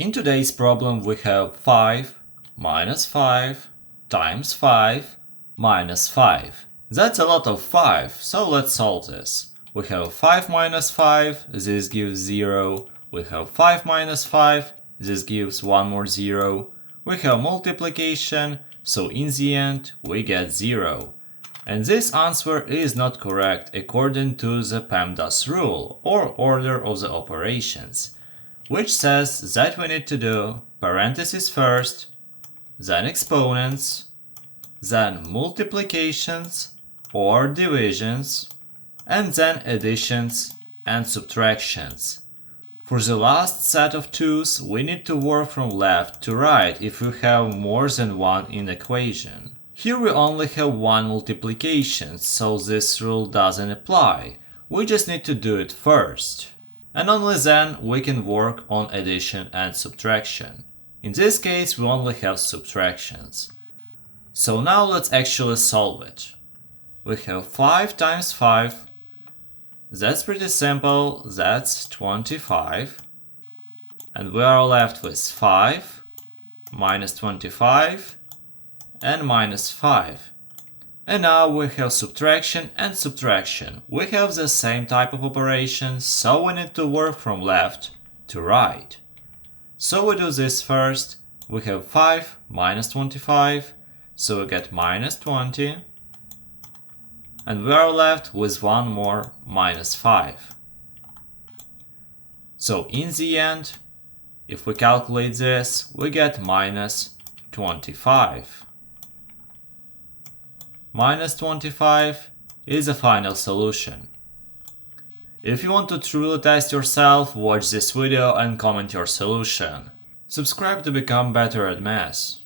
In today's problem we have 5 minus 5 times 5 minus 5. That's a lot of 5, so let's solve this. We have 5 minus 5, this gives 0. We have 5 minus 5, this gives one more 0. We have multiplication, so in the end we get 0. And this answer is not correct according to the PEMDAS rule, or order of the operations, which says that we need to do parentheses first, then exponents, then multiplications or divisions, and then additions and subtractions. For the last set of twos, we need to work from left to right if we have more than one in equation. Here we only have one multiplication, so this rule doesn't apply. We just need to do it first. And only then we can work on addition and subtraction. In this case, we only have subtractions. So now let's actually solve it. We have 5 times 5. That's pretty simple, that's 25. And we are left with 5 minus 25 and minus 5. And now we have subtraction and subtraction. We have the same type of operations, so we need to work from left to right. So we do this first. We have 5 minus 25, so we get minus 20. And we are left with one more minus 5. So in the end, if we calculate this, we get minus 25. Minus 25 is the final solution. If you want to truly test yourself, watch this video and comment your solution. Subscribe to become better at math.